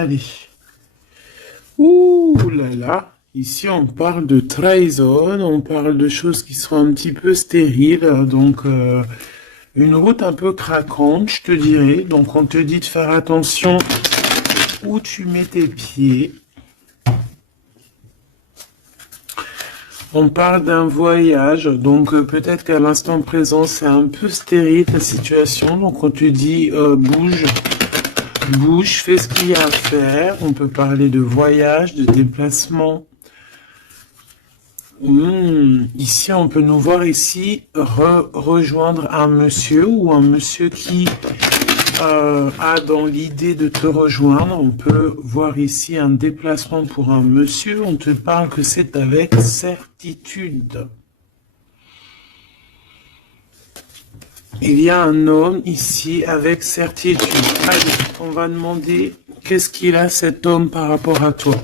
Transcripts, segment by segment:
Allez. Ouh là là. Ici, on parle de trahison, on parle de choses qui sont un petit peu stériles, donc une route un peu craquante, je te dirais. Donc, on te dit de faire attention où tu mets tes pieds. On parle d'un voyage, donc peut-être qu'à l'instant présent, c'est un peu stérile ta situation. Donc, on te dit bouge, bouge, fais ce qu'il y a à faire. On peut parler de voyage, de déplacement. Ici, on peut nous voir ici rejoindre un monsieur ou un monsieur qui a dans l'idée de te rejoindre. On peut voir ici un déplacement pour un monsieur. On te parle que c'est avec certitude. Il y a un homme ici avec certitude. Allez, on va demander qu'est-ce qu'il a cet homme par rapport à toi.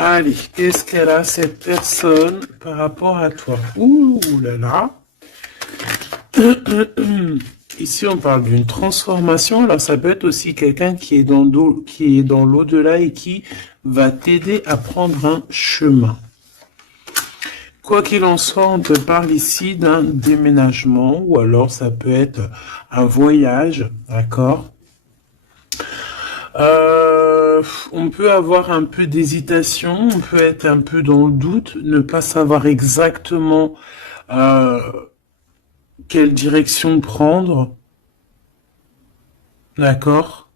Allez, qu'est-ce qu'elle a cette personne par rapport à toi? Ouh là là. Ici, on parle d'une transformation. Alors, ça peut être aussi quelqu'un qui est dans l'au-delà et qui va t'aider à prendre un chemin. Quoi qu'il en soit, on te parle ici d'un déménagement ou alors ça peut être un voyage, d'accord? On peut avoir un peu d'hésitation, on peut être un peu dans le doute, ne pas savoir exactement quelle direction prendre, d'accord?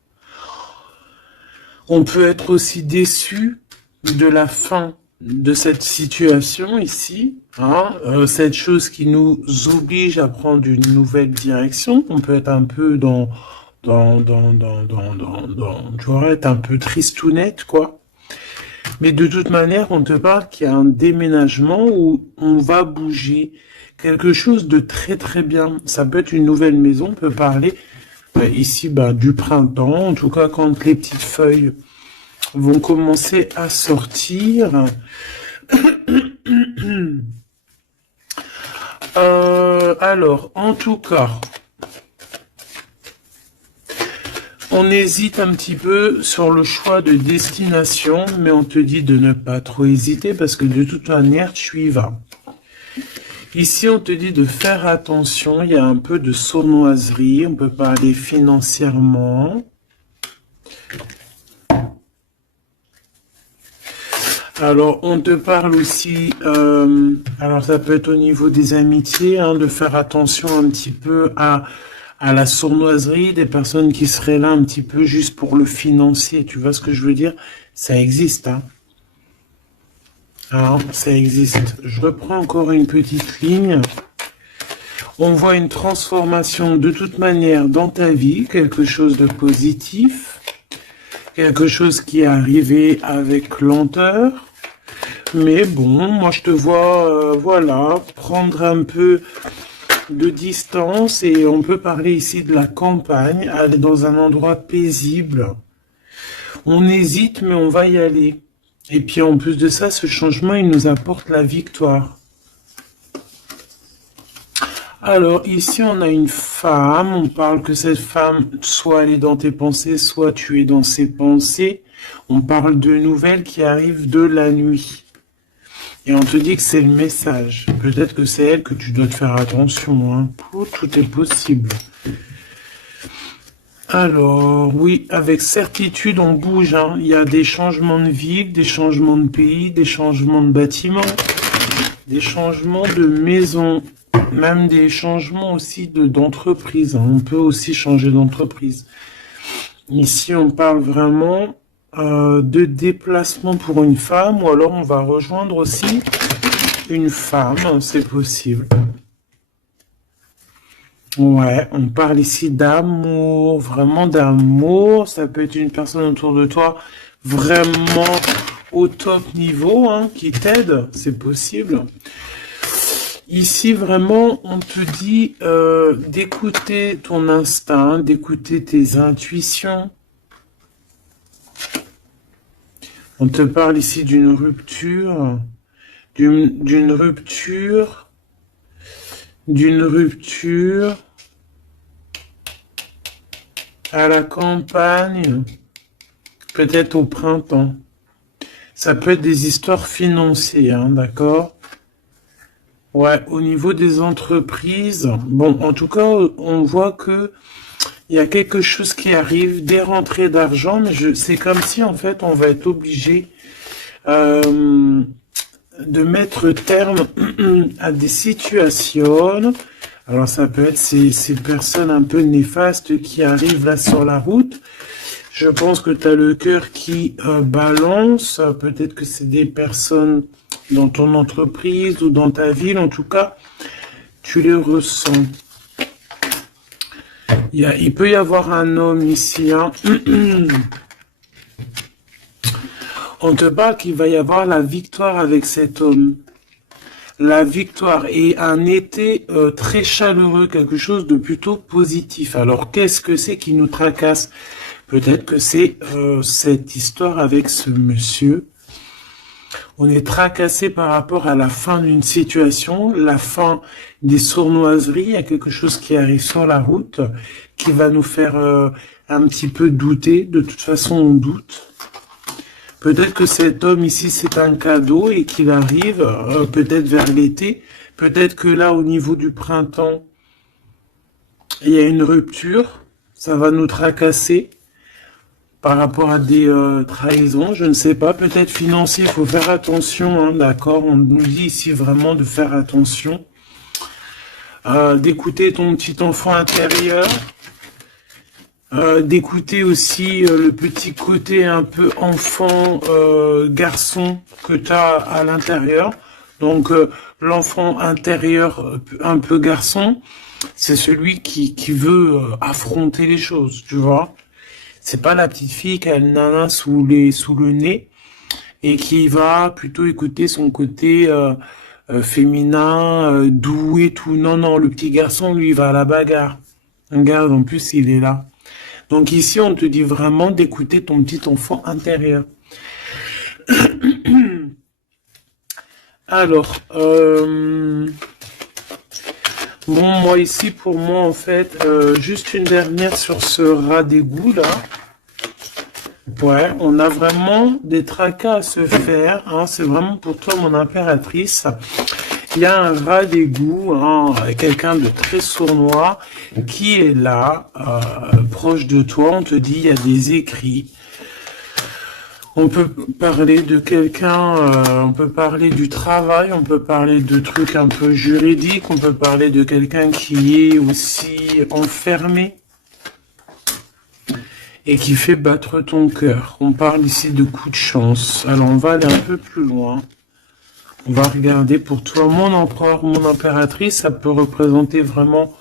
On peut être aussi déçu de la fin de cette situation ici, hein, cette chose qui nous oblige à prendre une nouvelle direction. On peut être un peu tu vois, être un peu tristounette, quoi. Mais de toute manière, on te parle qu'il y a un déménagement où on va bouger quelque chose de très très bien. Ça peut être une nouvelle maison, on peut parler ici du printemps, en tout cas quand les petites feuilles vont commencer à sortir. Alors, en tout cas, on hésite un petit peu sur le choix de destination, mais on te dit de ne pas trop hésiter parce que de toute manière, tu y vas. Ici, on te dit de faire attention, il y a un peu de sournoiserie, on peut parler financièrement. Alors, on te parle aussi, alors ça peut être au niveau des amitiés, hein, de faire attention un petit peu à la sournoiserie, des personnes qui seraient là un petit peu juste pour le financier, tu vois ce que je veux dire? Ça existe, hein. Alors, ça existe. Je reprends encore une petite ligne. On voit une transformation de toute manière dans ta vie, quelque chose de positif, quelque chose qui est arrivé avec lenteur. Mais bon, moi je te vois, voilà, prendre un peu de distance et on peut parler ici de la campagne, aller dans un endroit paisible. On hésite, mais on va y aller. Et puis en plus de ça, ce changement, il nous apporte la victoire. Alors ici, on a une femme, on parle que cette femme, soit elle est dans tes pensées, soit tu es dans ses pensées. On parle de nouvelles qui arrivent de la nuit. Et on te dit que c'est le message. Peut-être que c'est elle que tu dois te faire attention, hein. Tout est possible. Alors, oui, avec certitude, on bouge, hein. Il y a des changements de ville, des changements de pays, des changements de bâtiments, des changements de maison, même des changements aussi d'entreprise, hein. On peut aussi changer d'entreprise. Ici, on parle vraiment de déplacement pour une femme, ou alors on va rejoindre aussi une femme, c'est possible. Ouais, on parle ici d'amour, vraiment d'amour. Ça peut être une personne autour de toi vraiment au top niveau, hein, qui t'aide, c'est possible. Ici, vraiment, on te dit d'écouter ton instinct, d'écouter tes intuitions. On te parle ici d'une rupture, d'une rupture à la campagne, peut-être au printemps. Ça peut être des histoires financières, hein, d'accord? Ouais, au niveau des entreprises, bon, en tout cas, on voit que il y a quelque chose qui arrive, des rentrées d'argent, mais c'est comme si, en fait, on va être obligé euh, de mettre terme à des situations. Alors, ça peut être ces personnes un peu néfastes qui arrivent là sur la route. Je pense que tu as le cœur qui balance. Peut-être que c'est des personnes dans ton entreprise ou dans ta ville. En tout cas, tu les ressens. Il peut y avoir un homme ici. Hein. On te parle qu'il va y avoir la victoire avec cet homme. La victoire et un été très chaleureux, quelque chose de plutôt positif. Alors, qu'est-ce que c'est qui nous tracasse? Peut-être que c'est cette histoire avec ce monsieur. On est tracassé par rapport à la fin d'une situation, la fin des sournoiseries. Il y a quelque chose qui arrive sur la route qui va nous faire un petit peu douter. De toute façon, on doute. Peut-être que cet homme ici, c'est un cadeau et qu'il arrive peut-être vers l'été. Peut-être que là, au niveau du printemps, il y a une rupture. Ça va nous tracasser par rapport à des trahisons. Je ne sais pas. Peut-être financier, il faut faire attention. Hein, d'accord, on nous dit ici vraiment de faire attention. D'écouter ton petit enfant intérieur. D'écouter aussi le petit côté un peu enfant, garçon que tu as à l'intérieur. Donc l'enfant intérieur un peu garçon, c'est celui qui veut affronter les choses, tu vois. C'est pas la petite fille qui a le nana sous le nez et qui va plutôt écouter son côté féminin, doux et tout. Non, non, le petit garçon, lui, il va à la bagarre. Regarde, en plus, il est là. Donc ici, on te dit vraiment d'écouter ton petit enfant intérieur. Alors, bon, moi ici, pour moi, en fait, juste une dernière sur ce rat d'égout, là. Ouais, on a vraiment des tracas à se faire. Hein, c'est vraiment pour toi, mon impératrice. Il y a un rat d'égout, hein, quelqu'un de très sournois, qui est là, proche de toi. On te dit, il y a des écrits. On peut parler de quelqu'un, on peut parler du travail, on peut parler de trucs un peu juridiques, on peut parler de quelqu'un qui est aussi enfermé et qui fait battre ton cœur. On parle ici de coups de chance. Alors on va aller un peu plus loin. On va regarder pour toi mon empereur, mon impératrice. Ça peut représenter vraiment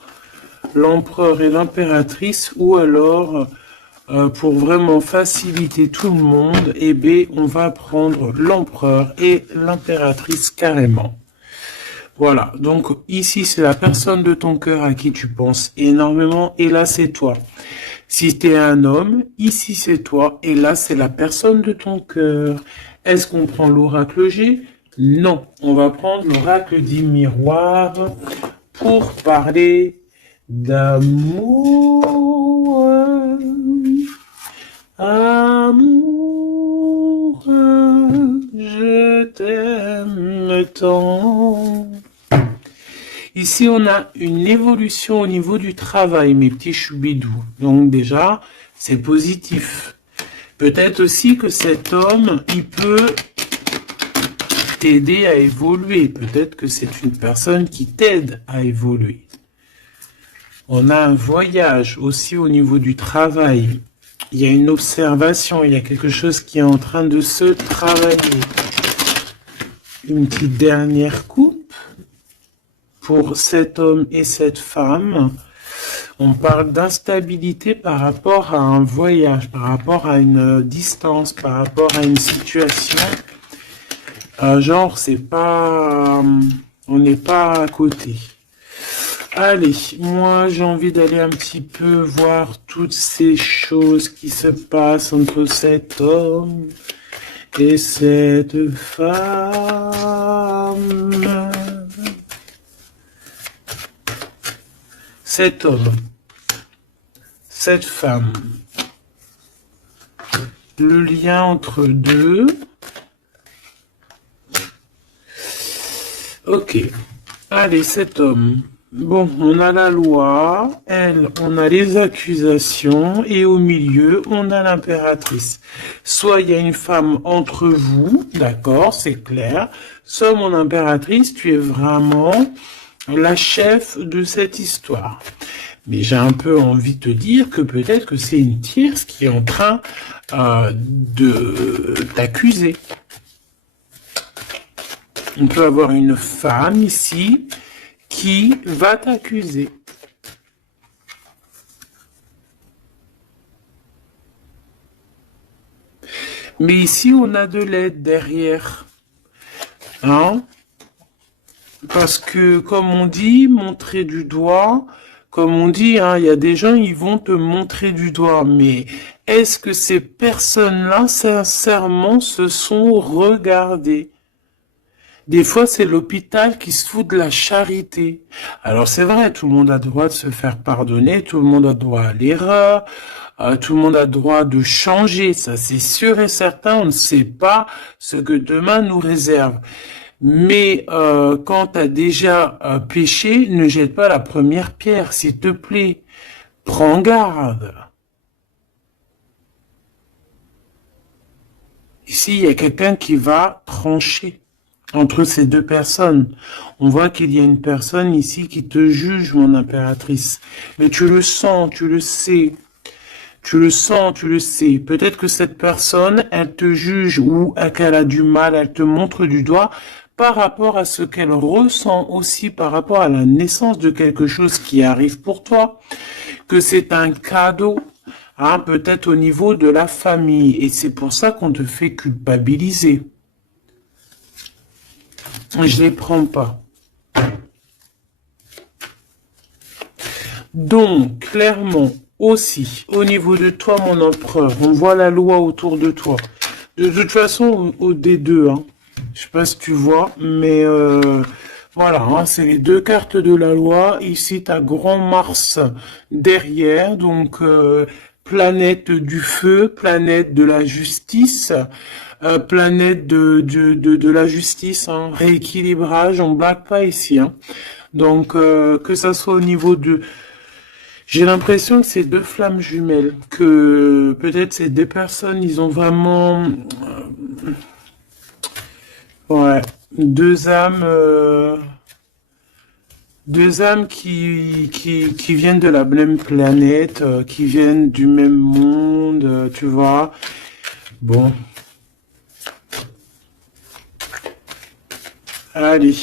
l'empereur et l'impératrice, ou alors pour vraiment faciliter tout le monde, eh bien, on va prendre l'empereur et l'impératrice carrément. Voilà, donc ici c'est la personne de ton cœur à qui tu penses énormément, et là c'est toi. Si tu es un homme, ici c'est toi, et là c'est la personne de ton cœur. Est-ce qu'on prend l'oracle G? Non, on va prendre l'oracle dit miroir pour parler d'amour. Amour, je t'aime tant. Ici, on a une évolution au niveau du travail, mes petits choubidous. Donc déjà, c'est positif. Peut-être aussi que cet homme, il peut t'aider à évoluer. Peut-être que c'est une personne qui t'aide à évoluer. On a un voyage aussi au niveau du travail. Il y a une observation, il y a quelque chose qui est en train de se travailler. Une petite dernière coupe pour cet homme et cette femme. On parle d'instabilité par rapport à un voyage, par rapport à une distance, par rapport à une situation. Genre, c'est pas... on n'est pas à côté. Allez, moi j'ai envie d'aller un petit peu voir toutes ces choses qui se passent entre cet homme et cette femme. Cet homme, cette femme, le lien entre deux. Ok. Allez, cet homme. Bon, on a la loi, elle, on a les accusations, et au milieu, on a l'impératrice. Soit il y a une femme entre vous, d'accord, c'est clair. Soit mon impératrice, tu es vraiment la chef de cette histoire. Mais j'ai un peu envie de te dire que peut-être que c'est une tierce qui est en train de t'accuser. On peut avoir une femme ici qui va t'accuser. Mais ici, on a de l'aide derrière. Hein? Parce que, comme on dit, montrer du doigt, comme on dit, hein, il y a des gens, ils vont te montrer du doigt. Mais est-ce que ces personnes-là, sincèrement, se sont regardées? Des fois, c'est l'hôpital qui se fout de la charité. Alors, c'est vrai, tout le monde a le droit de se faire pardonner, tout le monde a le droit à l'erreur, tout le monde a le droit de changer. Ça, c'est sûr et certain, on ne sait pas ce que demain nous réserve. Mais quand tu as déjà péché, ne jette pas la première pierre, s'il te plaît. Prends garde. Ici, il y a quelqu'un qui va trancher entre ces deux personnes. On voit qu'il y a une personne ici qui te juge, mon impératrice. Mais tu le sens, tu le sais. Tu le sens, tu le sais. Peut-être que cette personne, elle te juge ou qu'elle a du mal, elle te montre du doigt par rapport à ce qu'elle ressent aussi, par rapport à la naissance de quelque chose qui arrive pour toi, que c'est un cadeau, hein, peut-être au niveau de la famille. Et c'est pour ça qu'on te fait culpabiliser. Je les prends pas. Donc, clairement, aussi, au niveau de toi, mon empereur, on voit la loi autour de toi. De toute façon, au D2, hein, je sais pas si tu vois, mais voilà, hein, c'est les deux cartes de la loi. Ici, tu as Grand Mars derrière, donc planète du feu, planète de la justice, planète de la justice, hein, rééquilibrage, on blague pas ici. Hein. Donc, que ça soit au niveau de... J'ai l'impression que c'est deux flammes jumelles, que peut-être c'est deux personnes, ils ont vraiment... ouais, deux âmes qui viennent de la même planète, qui viennent du même monde, tu vois. Bon. Allez.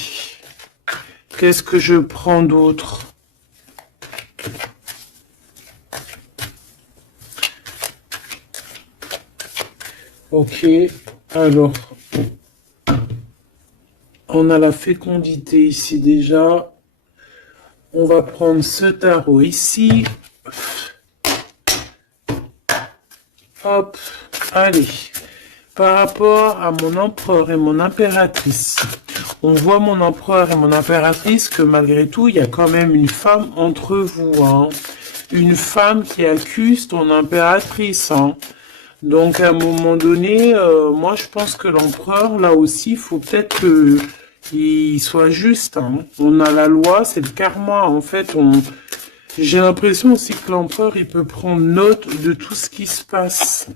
Qu'est-ce que je prends d'autre? Ok. Alors. On a la fécondité ici déjà. On va prendre ce tarot ici. Hop. Allez. Par rapport à mon empereur et mon impératrice, on voit mon empereur et mon impératrice que malgré tout, il y a quand même une femme entre vous. Hein. Une femme qui accuse ton impératrice. Hein. Donc à un moment donné, moi je pense que l'empereur, là aussi, il faut peut-être qu'il soit juste. Hein. On a la loi, c'est le karma. En fait, j'ai l'impression aussi que l'empereur, il peut prendre note de tout ce qui se passe.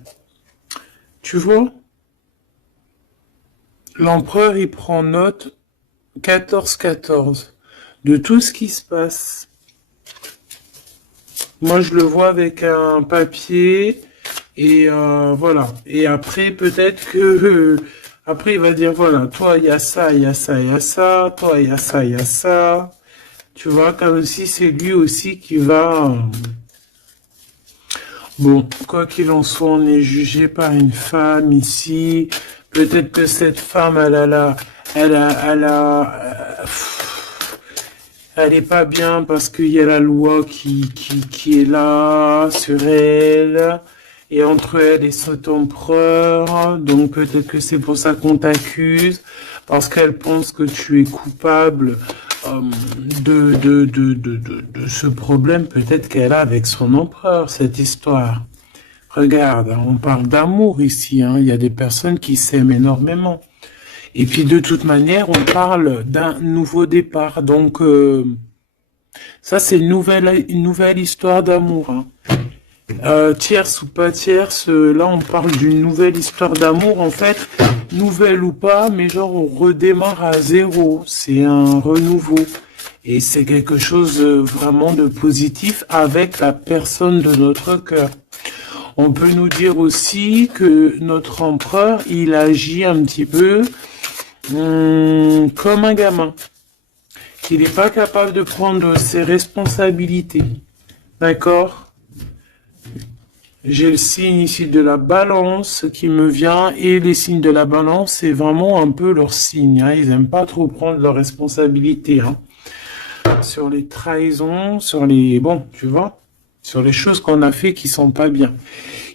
Tu vois? L'empereur, il prend note 14-14 de tout ce qui se passe. Moi, je le vois avec un papier et voilà. Et après, peut-être que après, il va dire voilà, toi, il y a ça, il y a ça, il y a ça. Toi, il y a ça, il y a ça. Tu vois, comme si c'est lui aussi qui va... Bon, quoi qu'il en soit, on est jugé par une femme ici. Peut-être que cette femme, elle est pas bien parce qu'il y a la loi qui est là sur elle et entre elle et cet empereur. Donc peut-être que c'est pour ça qu'on t'accuse parce qu'elle pense que tu es coupable de ce problème peut-être qu'elle a avec son empereur, cette histoire. Regarde, hein, on parle d'amour ici, hein. Il y a des personnes qui s'aiment énormément. Et puis de toute manière, on parle d'un nouveau départ. Donc ça, c'est une nouvelle histoire d'amour, hein. Tierce ou pas tierce, là on parle d'une nouvelle histoire d'amour en fait, nouvelle ou pas, mais genre on redémarre à zéro, c'est un renouveau. Et c'est quelque chose vraiment de positif avec la personne de notre cœur. On peut nous dire aussi que notre empereur, il agit un petit peu comme un gamin, qu'il n'est pas capable de prendre ses responsabilités. D'accord? J'ai le signe ici de la balance qui me vient, et les signes de la balance, c'est vraiment un peu leur signe, hein. Ils n'aiment pas trop prendre leurs responsabilités, hein. Sur les trahisons, sur les... Bon, tu vois, sur les choses qu'on a fait qui sont pas bien.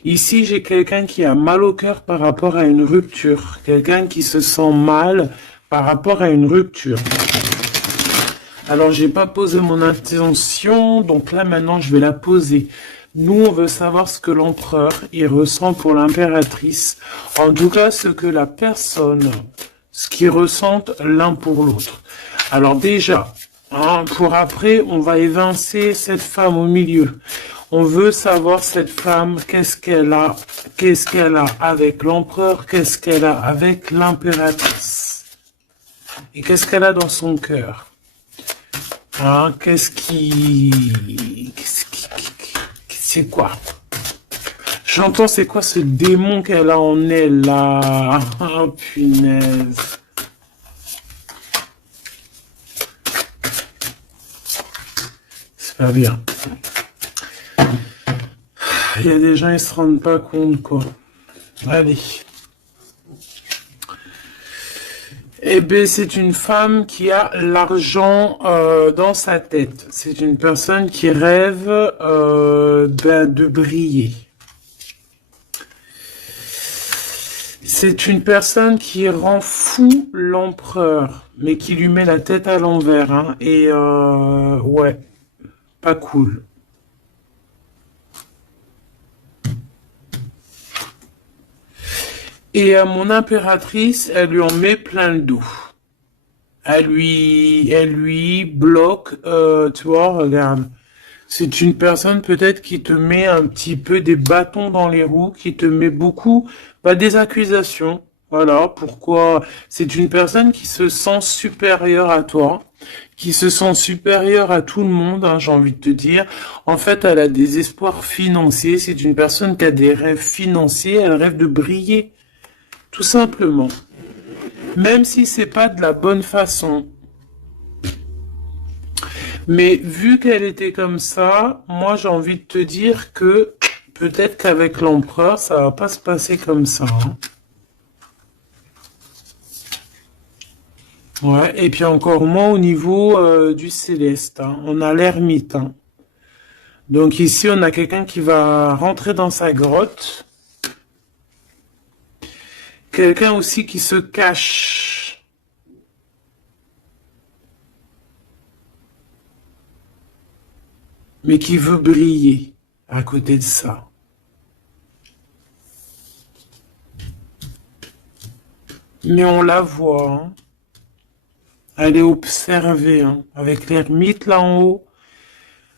Ici, j'ai quelqu'un qui a mal au cœur par rapport à une rupture. Quelqu'un qui se sent mal par rapport à une rupture. Alors, j'ai pas posé mon intention, donc là, maintenant, je vais la poser. Nous, on veut savoir ce que l'empereur, il ressent pour l'impératrice. En tout cas, ce que la personne, ce qu'ils ressentent l'un pour l'autre. Alors déjà, hein, pour après, on va évincer cette femme au milieu. On veut savoir cette femme, qu'est-ce qu'elle a avec l'empereur, qu'est-ce qu'elle a avec l'impératrice. Et qu'est-ce qu'elle a dans son cœur. Hein, c'est quoi? J'entends c'est quoi ce démon qu'elle a en elle là? Oh punaise. C'est pas bien. Il y a des gens, ils se rendent pas compte quoi. Allez. Eh bien, c'est une femme qui a l'argent dans sa tête. C'est une personne qui rêve de briller. C'est une personne qui rend fou l'empereur, mais qui lui met la tête à l'envers, hein. Et ouais, pas cool. Et mon impératrice, elle lui en met plein le dos. Elle lui bloque, tu vois, regarde. C'est une personne peut-être qui te met un petit peu des bâtons dans les roues, qui te met beaucoup, des accusations. Voilà, pourquoi c'est une personne qui se sent supérieure à toi, qui se sent supérieure à tout le monde, hein, j'ai envie de te dire. En fait, elle a des espoirs financiers. C'est une personne qui a des rêves financiers. Elle rêve de briller. Tout simplement. Même si c'est pas de la bonne façon. Mais vu qu'elle était comme ça, moi j'ai envie de te dire que peut-être qu'avec l'empereur, ça va pas se passer comme ça, hein. Ouais, et puis encore moins au niveau du céleste, hein. On a l'ermite, hein. Donc ici, on a quelqu'un qui va rentrer dans sa grotte. Quelqu'un aussi qui se cache. Mais qui veut briller à côté de ça. Mais on la voit, hein. Elle est observée, hein. Avec l'ermite là en haut,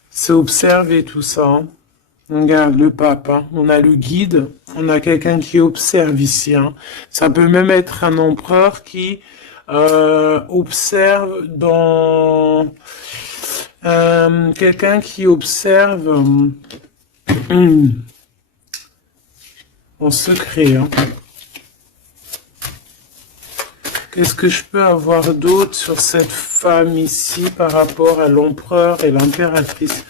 c'est observé tout ça, hein. Regarde le pape, hein. On a le guide, on a quelqu'un qui observe ici, hein. Ça peut même être un empereur qui observe dans... quelqu'un qui observe en secret, hein. Qu'est-ce que je peux avoir d'autre sur cette femme ici par rapport à l'empereur et l'impératrice?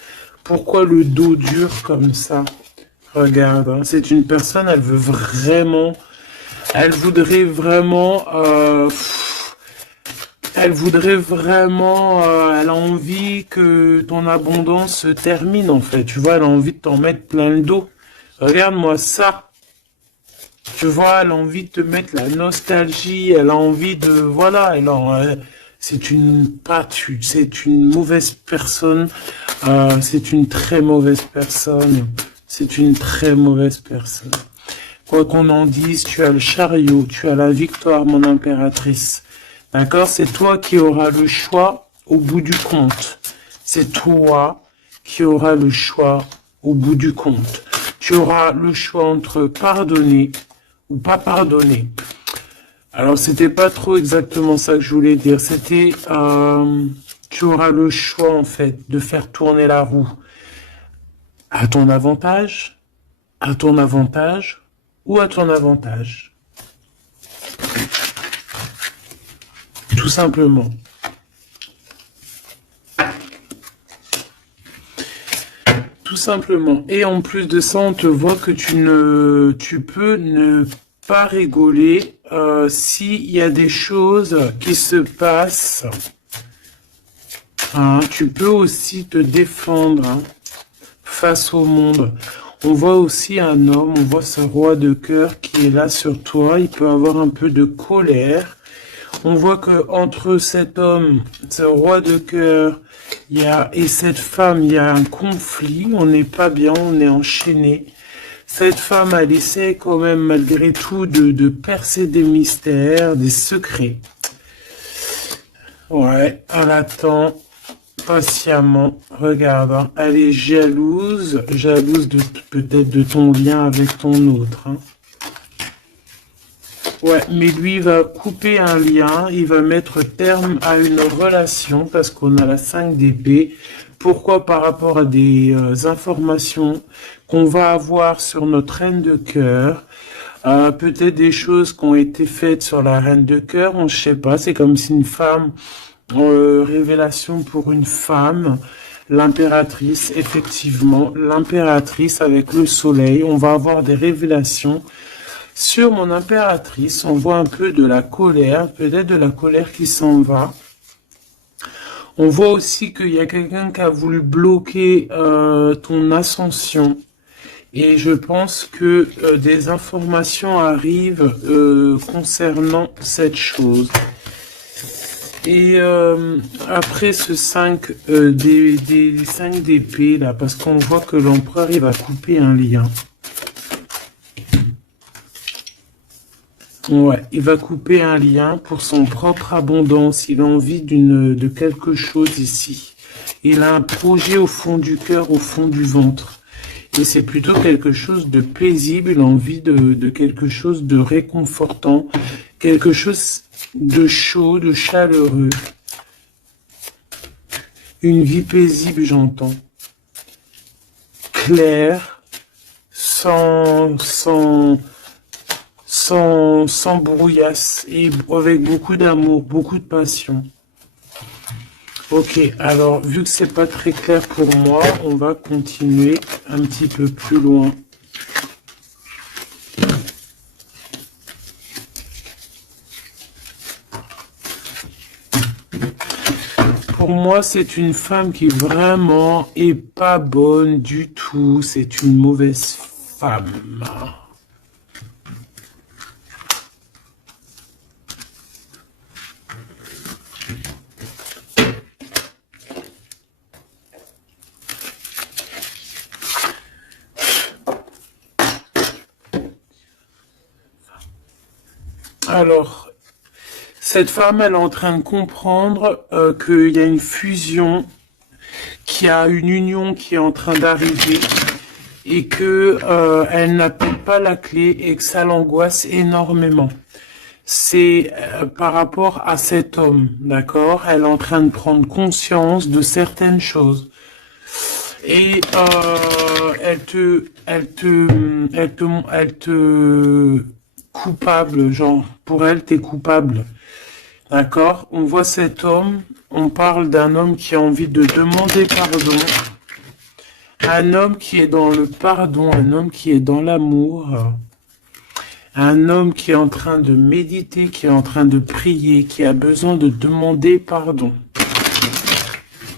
Pourquoi le dos dur comme ça? Regarde, hein, c'est une personne, elle voudrait vraiment, elle a envie que ton abondance se termine en fait. Tu vois, elle a envie de t'en mettre plein le dos. Regarde-moi ça. Tu vois, elle a envie de te mettre la nostalgie, elle a envie de... Voilà, c'est une mauvaise personne, c'est une très mauvaise personne. C'est une très mauvaise personne. Quoi qu'on en dise, tu as le chariot, tu as la victoire, mon impératrice. D'accord? C'est toi qui auras le choix au bout du compte. C'est toi qui auras le choix au bout du compte. Tu auras le choix entre pardonner ou pas pardonner. Alors, c'était pas trop exactement ça que je voulais dire. C'était, tu auras le choix, en fait, de faire tourner la roue à ton avantage ou à ton avantage. Tout simplement. Tout simplement. Et en plus de ça, on te voit que tu peux ne pas rigoler s'il y a des choses qui se passent. Hein, tu peux aussi te défendre face au monde. On voit aussi un homme, on voit ce roi de cœur qui est là sur toi. Il peut avoir un peu de colère. On voit que entre cet homme, ce roi de cœur, et cette femme, il y a un conflit. On n'est pas bien, on est enchaîné. Cette femme, elle essaie quand même, malgré tout, de percer des mystères, des secrets. Ouais, elle attend patiemment. Regarde, hein, elle est jalouse de peut-être de ton lien avec ton autre. Hein. Ouais, mais lui, il va couper un lien, il va mettre terme à une relation parce qu'on a la 5 d'épée. Pourquoi? Par rapport à des informations qu'on va avoir sur notre reine de cœur. Peut-être des choses qui ont été faites sur la reine de cœur, on ne sait pas. C'est comme si une femme, révélation pour une femme, l'impératrice, effectivement, l'impératrice avec le soleil. On va avoir des révélations. Sur mon impératrice, on voit un peu de la colère, peut-être de la colère qui s'en va. On voit aussi qu'il y a quelqu'un qui a voulu bloquer ton ascension. Et je pense que des informations arrivent concernant cette chose. Et après ce 5 des 5 d'épée là, parce qu'on voit que l'empereur il va couper un lien. Ouais, il va couper un lien pour son propre abondance. Il a envie de quelque chose ici. Il a un projet au fond du cœur, au fond du ventre. Et c'est plutôt quelque chose de paisible. Il a envie de quelque chose de réconfortant. Quelque chose de chaud, de chaleureux. Une vie paisible, j'entends. Claire, sans brouillasse et avec beaucoup d'amour, beaucoup de passion. Ok, alors vu que c'est pas très clair pour moi, on va continuer un petit peu plus loin. Pour moi, c'est une femme qui vraiment est pas bonne du tout. C'est une mauvaise femme. Alors, cette femme, elle est en train de comprendre qu'il y a une fusion, qu'il y a une union qui est en train d'arriver et que elle n'a peut-être pas la clé et que ça l'angoisse énormément. C'est par rapport à cet homme, d'accord? Elle est en train de prendre conscience de certaines choses. Et elle te coupable, genre, pour elle, t'es coupable. D'accord? On voit cet homme, on parle d'un homme qui a envie de demander pardon, un homme qui est dans le pardon, un homme qui est dans l'amour, un homme qui est en train de méditer, qui est en train de prier, qui a besoin de demander pardon.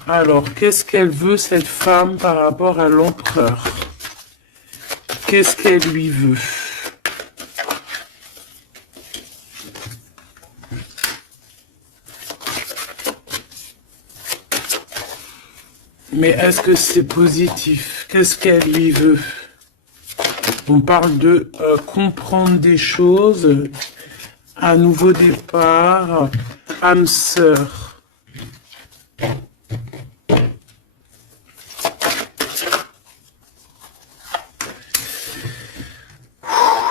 Alors, qu'est-ce qu'elle veut, cette femme, par rapport à l'empereur? Qu'est-ce qu'elle lui veut? Mais est-ce que c'est positif? Qu'est-ce qu'elle lui veut? On parle de comprendre des choses, un nouveau départ, âme sœur.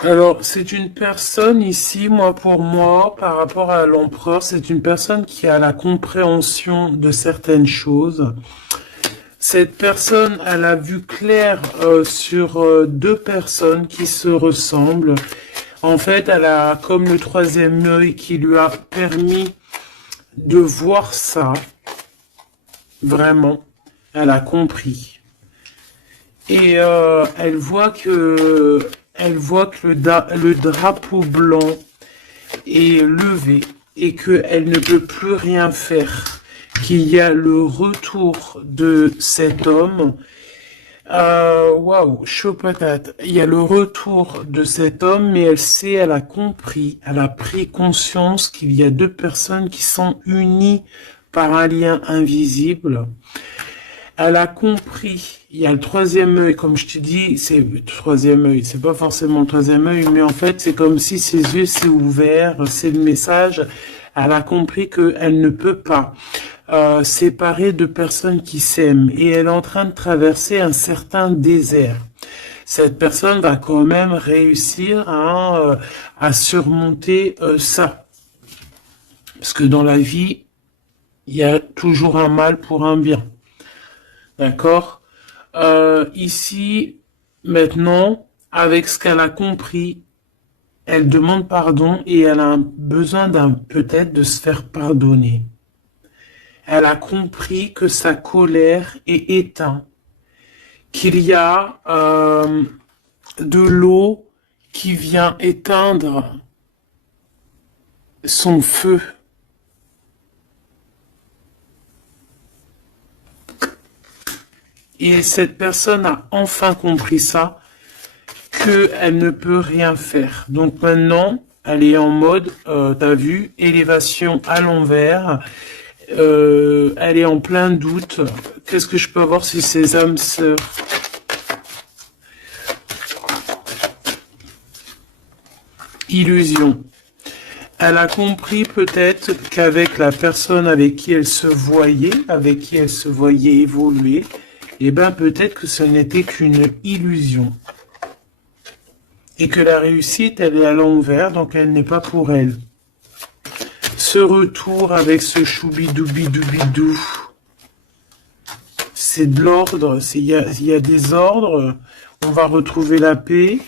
Alors, c'est une personne ici, pour moi, par rapport à l'empereur, c'est une personne qui a la compréhension de certaines choses. Cette personne, elle a vu clair sur deux personnes qui se ressemblent. En fait, elle a comme le troisième œil qui lui a permis de voir ça. Vraiment, elle a compris. Et elle voit que le drapeau blanc est levé et qu'elle ne peut plus rien faire, qu'il y a le retour de cet homme. Waouh, chaud patate. Il y a le retour de cet homme, mais elle a compris, elle a pris conscience qu'il y a deux personnes qui sont unies par un lien invisible. Elle a compris, il y a le troisième œil, comme je te dis, c'est le troisième œil, c'est pas forcément le troisième œil, mais en fait, c'est comme si ses yeux s'est ouverts, c'est le message. Elle a compris qu'elle ne peut pas séparer deux personnes qui s'aiment, et elle est en train de traverser un certain désert. Cette personne va quand même réussir à surmonter ça. Parce que dans la vie, il y a toujours un mal pour un bien. D'accord? Ici, maintenant, avec ce qu'elle a compris, elle demande pardon et elle a besoin peut-être de se faire pardonner. Elle a compris que sa colère est éteinte, qu'il y a de l'eau qui vient éteindre son feu. Et cette personne a enfin compris ça, qu'elle ne peut rien faire. Donc maintenant, elle est en mode, t'as vu, élévation à l'envers. Elle est en plein doute. Qu'est-ce que je peux avoir sur ces âmes sœurs? Illusion. Elle a compris peut-être qu'avec la personne avec qui elle se voyait évoluer, eh ben peut-être que ce n'était qu'une illusion. Et que la réussite, elle est à l'envers, donc elle n'est pas pour elle. Ce retour avec ce choubidoubidou, c'est de l'ordre, il y a des ordres, on va retrouver la paix,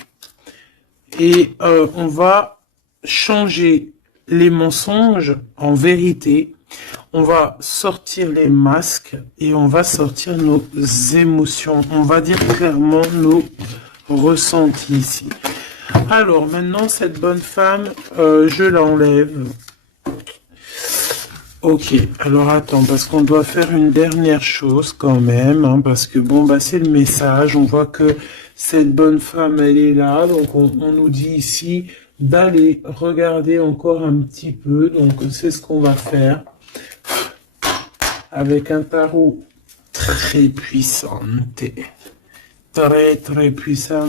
et on va changer les mensonges en vérité. On va sortir les masques et on va sortir nos émotions. On va dire clairement nos ressentis ici. Alors maintenant, cette bonne femme, je l'enlève. Ok, alors attends, parce qu'on doit faire une dernière chose quand même, hein, parce que bon, bah c'est le message. On voit que cette bonne femme, elle est là, donc on nous dit ici d'aller regarder encore un petit peu. Donc c'est ce qu'on va faire. Avec un tarot très puissant. Très, très puissant.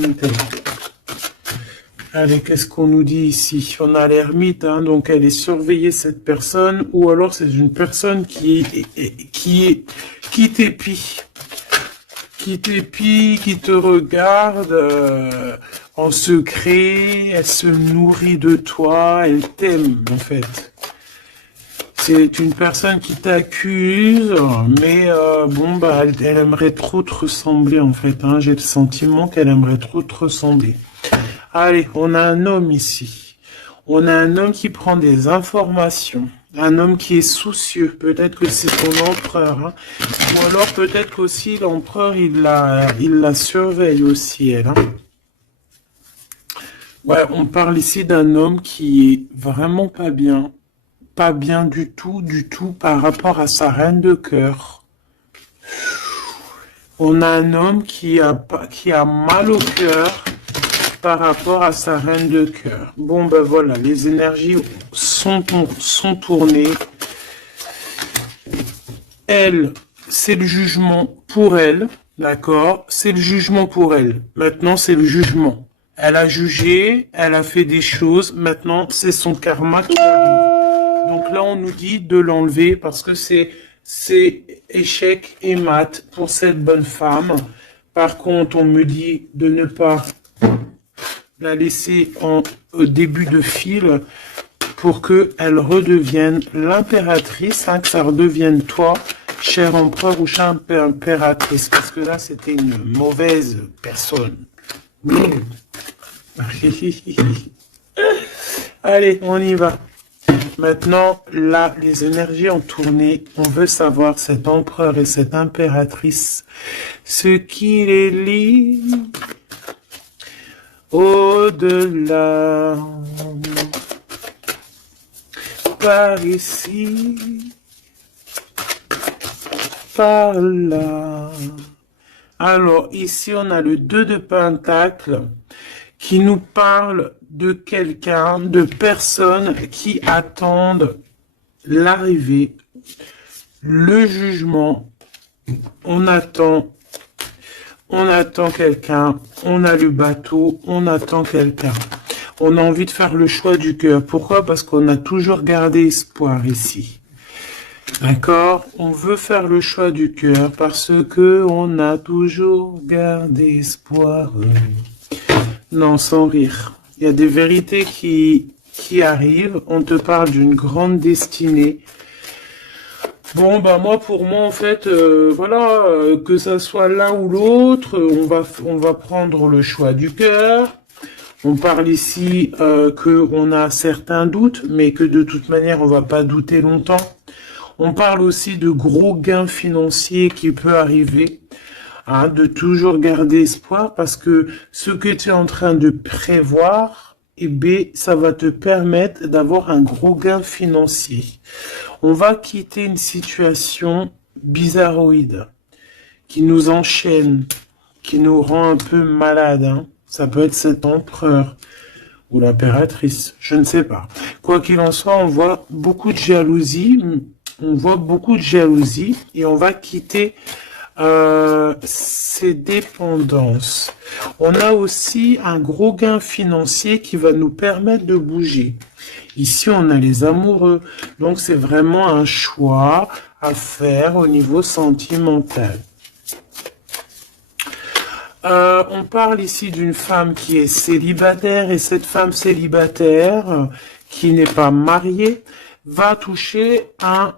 Allez, qu'est-ce qu'on nous dit ici? On a l'ermite, hein, donc elle est surveillée, cette personne, ou alors c'est une personne qui t'épie. Qui t'épie, qui te regarde en secret, elle se nourrit de toi, elle t'aime en fait. C'est une personne qui t'accuse, mais bon, bah, elle aimerait trop te ressembler, en fait. Hein. J'ai le sentiment qu'elle aimerait trop te ressembler. Allez, on a un homme ici. On a un homme qui prend des informations. Un homme qui est soucieux. Peut-être que c'est son empereur. Hein. Ou alors peut-être qu'aussi l'empereur, il la surveille aussi, elle. Hein. Ouais, on parle ici d'un homme qui est vraiment pas bien. Pas bien du tout par rapport à sa reine de cœur. On a un homme qui a mal au cœur par rapport à sa reine de cœur. Bon, ben voilà, les énergies sont tournées. Elle, c'est le jugement pour elle, d'accord? C'est le jugement pour elle. Maintenant, c'est le jugement. Elle a jugé, elle a fait des choses, maintenant c'est son karma qui arrive. Donc là on nous dit de l'enlever parce que c'est échec et mat pour cette bonne femme. Par contre on me dit de ne pas la laisser au début de fil pour qu'elle redevienne l'impératrice, hein, que ça redevienne toi, cher empereur ou chère impératrice, parce que là c'était une mauvaise personne. Allez, on y va. Maintenant, là, les énergies ont tourné. On veut savoir cet empereur et cette impératrice, ce qui les lie au-delà, par ici, par là. Alors, ici, on a le 2 de Pentacle qui nous parle de quelqu'un, de personnes qui attendent l'arrivée, le jugement. On attend quelqu'un, on a le bateau, on attend quelqu'un. On a envie de faire le choix du cœur. Pourquoi? Parce qu'on a toujours gardé espoir ici. D'accord? On veut faire le choix du cœur parce que on a toujours gardé espoir. Non, sans rire. Il y a des vérités qui arrivent. On te parle d'une grande destinée. Bon, bah moi, pour moi, en fait, voilà, que ça soit l'un ou l'autre, on va prendre le choix du cœur. On parle ici que on a certains doutes, mais que de toute manière, on va pas douter longtemps. On parle aussi de gros gains financiers qui peut arriver, hein, de toujours garder espoir parce que ce que tu es en train de prévoir, eh bien, ça va te permettre d'avoir un gros gain financier. On va quitter une situation bizarroïde qui nous enchaîne, qui nous rend un peu malade, hein. Ça peut être cet empereur ou l'impératrice, je ne sais pas. Quoi qu'il en soit, on voit beaucoup de jalousie. On voit beaucoup de jalousie et on va quitter ces dépendances. On a aussi un gros gain financier qui va nous permettre de bouger. Ici, on a les amoureux. Donc, c'est vraiment un choix à faire au niveau sentimental. On parle ici d'une femme qui est célibataire et cette femme célibataire qui n'est pas mariée va toucher un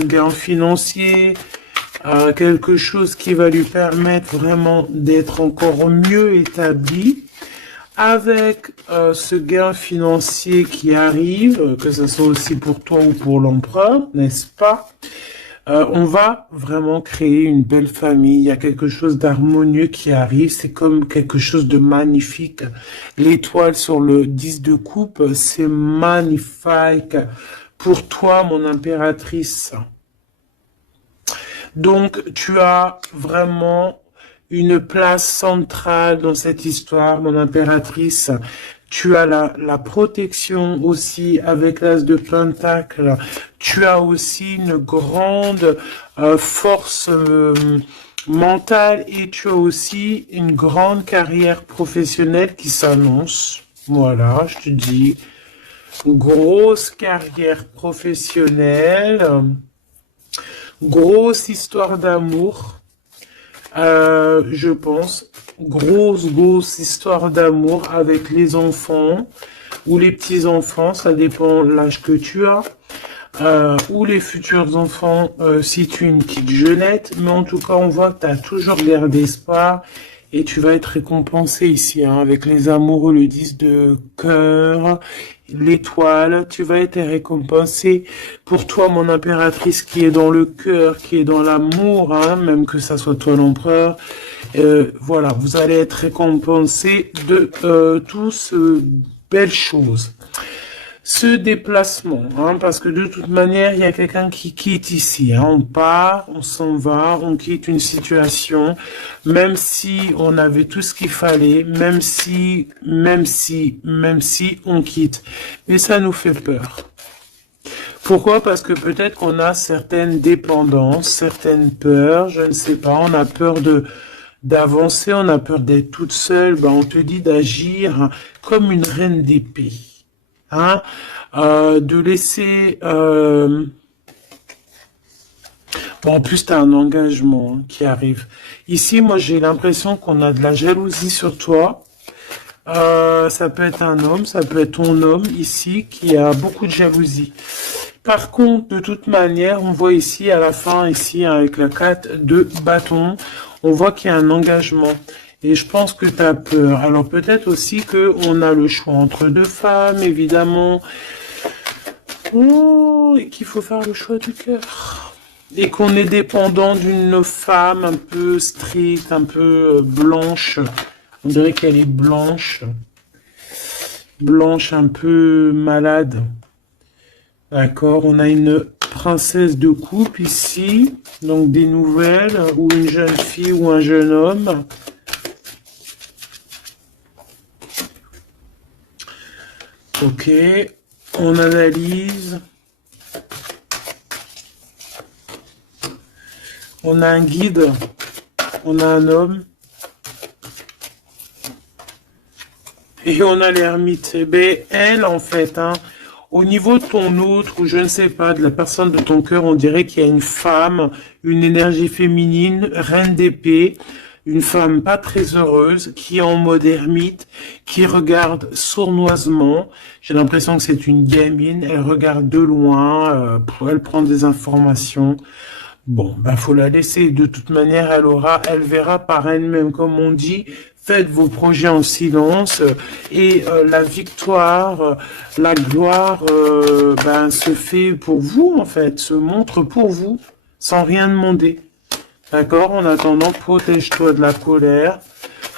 gain financier, quelque chose qui va lui permettre vraiment d'être encore mieux établi. Avec ce gain financier qui arrive, que ce soit aussi pour toi ou pour l'empereur, n'est-ce pas? On va vraiment créer une belle famille. Il y a quelque chose d'harmonieux qui arrive. C'est comme quelque chose de magnifique. L'étoile sur le 10 de coupe, c'est magnifique pour toi, mon impératrice. Donc, tu as vraiment une place centrale dans cette histoire, mon impératrice. Tu as la protection aussi avec l'as de Pentacle. Tu as aussi une grande force mentale et tu as aussi une grande carrière professionnelle qui s'annonce. Voilà, je te dis, grosse carrière professionnelle, grosse histoire d'amour. Je pense, grosse histoire d'amour avec les enfants ou les petits-enfants, ça dépend de l'âge que tu as, ou les futurs enfants si tu es une petite jeunette, mais en tout cas on voit que tu as toujours gardé espoir et tu vas être récompensé ici, hein, avec les amoureux, le 10 de cœur, l'étoile, tu vas être récompensé. Pour toi, mon impératrice, qui est dans le cœur, qui est dans l'amour, hein, même que ça soit toi l'empereur, voilà, vous allez être récompensé de tous belles choses. Ce déplacement, hein, parce que de toute manière, il y a quelqu'un qui quitte ici, hein, on part, on s'en va, on quitte une situation, même si on avait tout ce qu'il fallait, même si on quitte. Mais ça nous fait peur. Pourquoi? Parce que peut-être qu'on a certaines dépendances, certaines peurs, je ne sais pas, on a peur de d'avancer, on a peur d'être toute seule, ben, on te dit d'agir comme une reine d'épée. Hein? De laisser... Bon, en plus, tu as un engagement hein, qui arrive. Ici, moi, j'ai l'impression qu'on a de la jalousie sur toi. Ça peut être un homme, ça peut être ton homme ici qui a beaucoup de jalousie. Par contre, de toute manière, on voit ici à la fin, ici avec la 4 de bâton, on voit qu'il y a un engagement. Et je pense que tu as peur. Alors peut-être aussi que on a le choix entre deux femmes, évidemment. Oh, et qu'il faut faire le choix du cœur. Et qu'on est dépendant d'une femme un peu stricte, un peu blanche. On dirait qu'elle est blanche. Blanche, un peu malade. D'accord, on a une princesse de coupe ici. Donc des nouvelles, ou une jeune fille ou un jeune homme. Ok, on analyse. On a un guide. On a un homme. Et on a l'ermite. Eh bien, elle, en fait, hein, au niveau de ton autre, ou je ne sais pas, de la personne de ton cœur, on dirait qu'il y a une femme, une énergie féminine, reine d'épée, une femme pas très heureuse, qui est en mode ermite, qui regarde sournoisement. J'ai l'impression que c'est une gamine, elle regarde de loin, elle prend des informations. Bon, ben faut la laisser. De toute manière, elle verra par elle-même, comme on dit. Faites vos projets en silence et la victoire, la gloire, ben se fait pour vous en fait, se montre pour vous, sans rien demander. D'accord? En attendant, protège-toi de la colère,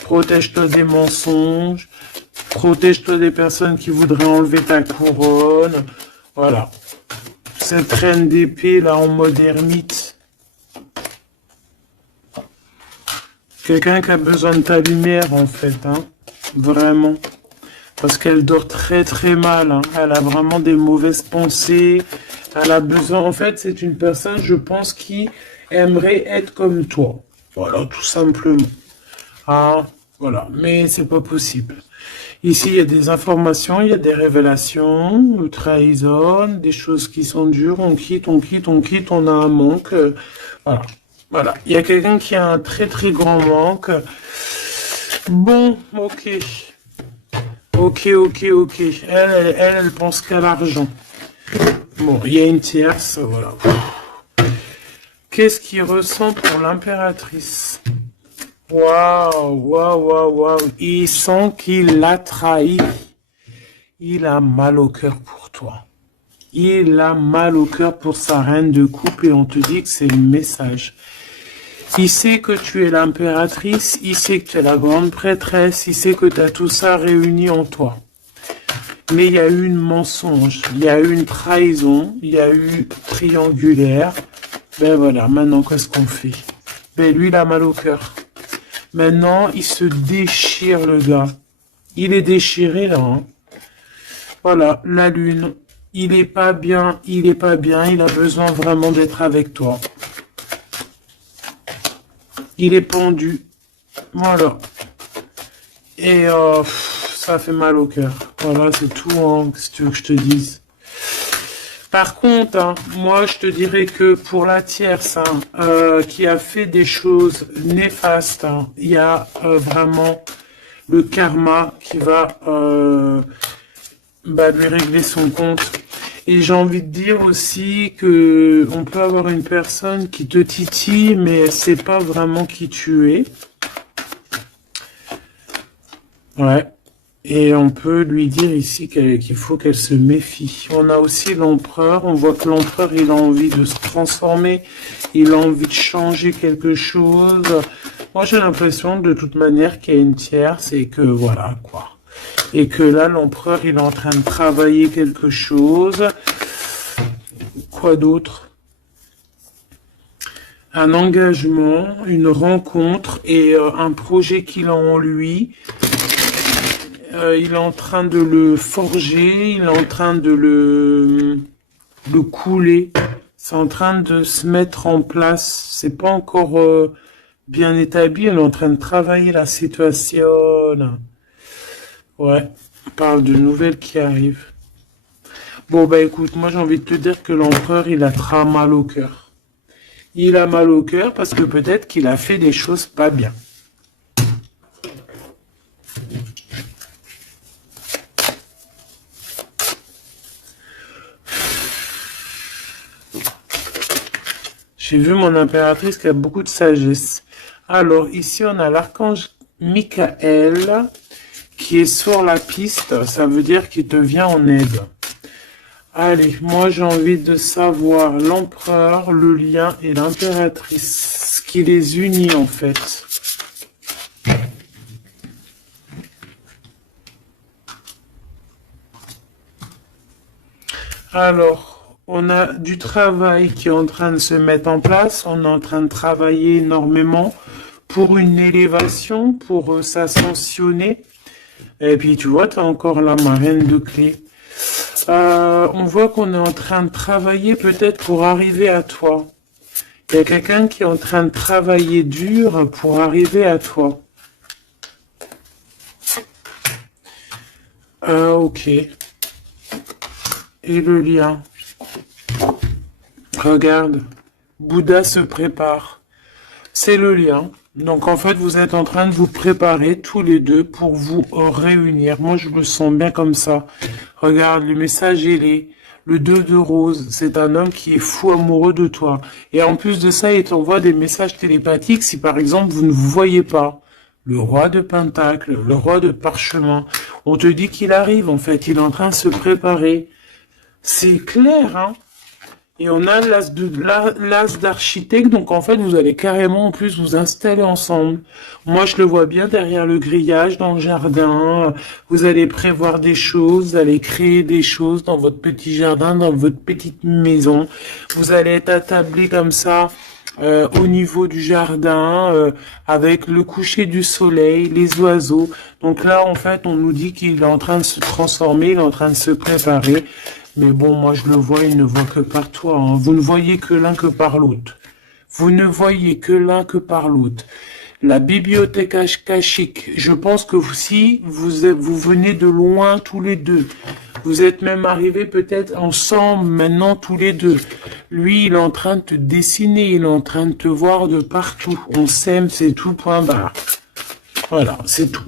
protège-toi des mensonges, protège-toi des personnes qui voudraient enlever ta couronne. Voilà. Cette reine d'épée là en mode ermite. Quelqu'un qui a besoin de ta lumière, en fait, hein. Vraiment. Parce qu'elle dort très très mal, hein. Elle a vraiment des mauvaises pensées. Elle a besoin, en fait, c'est une personne, je pense, qui aimerait être comme toi. Voilà, tout simplement. Ah, voilà. Mais c'est pas possible. Ici, il y a des informations, il y a des révélations, une trahison, des choses qui sont dures. On quitte, on quitte, on quitte, on a un manque. Voilà. Voilà, il y a quelqu'un qui a un très très grand manque. Bon, ok. Ok, ok, ok. Elle pense qu'à l'argent. Bon, il y a une tierce, voilà. Qu'est-ce qu'il ressent pour l'impératrice? Waouh, waouh, waouh, waouh. Il sent qu'il l'a trahi. Il a mal au cœur pour toi. Il a mal au cœur pour sa reine de coupe et on te dit que c'est le message. Il sait que tu es l'impératrice, il sait que tu es la grande prêtresse, il sait que tu as tout ça réuni en toi. Mais il y a eu une mensonge, il y a eu une trahison, il y a eu triangulaire. Ben voilà, maintenant qu'est-ce qu'on fait? Ben lui, il a mal au cœur. Maintenant, il se déchire le gars. Il est déchiré là. Hein. Voilà, la lune. Il est pas bien, il est pas bien, il a besoin vraiment d'être avec toi. Il est pendu. Voilà. Et ça fait mal au cœur. Voilà, c'est tout, hein, si tu veux que je te dise. Par contre, hein, moi, je te dirais que pour la tierce, hein, qui a fait des choses néfastes, hein, il y a vraiment le karma qui va lui régler son compte. Et j'ai envie de dire aussi que on peut avoir une personne qui te titille, mais elle sait pas vraiment qui tu es. Ouais. Et on peut lui dire ici qu'il faut qu'elle se méfie. On a aussi l'empereur. On voit que l'empereur, il a envie de se transformer. Il a envie de changer quelque chose. Moi, j'ai l'impression, de toute manière, qu'il y a une tierce et que voilà, quoi. Et que là, l'empereur, il est en train de travailler quelque chose. Quoi d'autre? Un engagement, une rencontre et un projet qu'il a en lui. Il est en train de le forger, il est en train de le couler. C'est en train de se mettre en place. C'est pas encore bien établi, elle est en train de travailler la situation. Ouais, on parle de nouvelles qui arrivent. Bon, bah écoute, moi j'ai envie de te dire que l'empereur, il a très mal au cœur. Il a mal au cœur parce que peut-être qu'il a fait des choses pas bien. J'ai vu mon impératrice qui a beaucoup de sagesse. Alors, ici, on a l'archange Michael qui est sur la piste. Ça veut dire qu'il te vient en aide. Allez, moi, j'ai envie de savoir l'empereur, le lien et l'impératrice. Ce qui les unit, en fait. Alors, on a du travail qui est en train de se mettre en place. On est en train de travailler énormément pour une élévation, pour s'ascensionner. Et puis, tu vois, tu as encore la marraine de clé. On voit qu'on est en train de travailler peut-être pour arriver à toi. Il y a quelqu'un qui est en train de travailler dur pour arriver à toi. Ok. Et le lien. Regarde. Bouddha se prépare. C'est le lien. Donc en fait, vous êtes en train de vous préparer tous les deux pour vous réunir. Moi, je me sens bien comme ça. Regarde, le message il est le 2 de rose. C'est un homme qui est fou amoureux de toi. Et en plus de ça, il t'envoie des messages télépathiques si par exemple vous ne vous voyez pas. Le roi de Pentacle, le roi de Parchemin. On te dit qu'il arrive en fait. Il est en train de se préparer. C'est clair, hein? Et on a l'as d'architecte, donc en fait, vous allez carrément en plus vous installer ensemble. Moi, je le vois bien derrière le grillage, dans le jardin. Vous allez prévoir des choses, vous allez créer des choses dans votre petit jardin, dans votre petite maison. Vous allez être attablé comme ça. Au niveau du jardin, avec le coucher du soleil, les oiseaux. Donc là, en fait, on nous dit qu'il est en train de se transformer, il est en train de se préparer. Mais bon, moi je le vois, il ne voit que par toi. Hein. Vous ne voyez que l'un que par l'autre. Vous ne voyez que l'un que par l'autre. La bibliothèque akashique, je pense que vous venez de loin tous les deux. Vous êtes même arrivés peut-être ensemble maintenant tous les deux. Lui, il est en train de te dessiner, il est en train de te voir de partout. On s'aime, c'est tout, point barre. Voilà, c'est tout.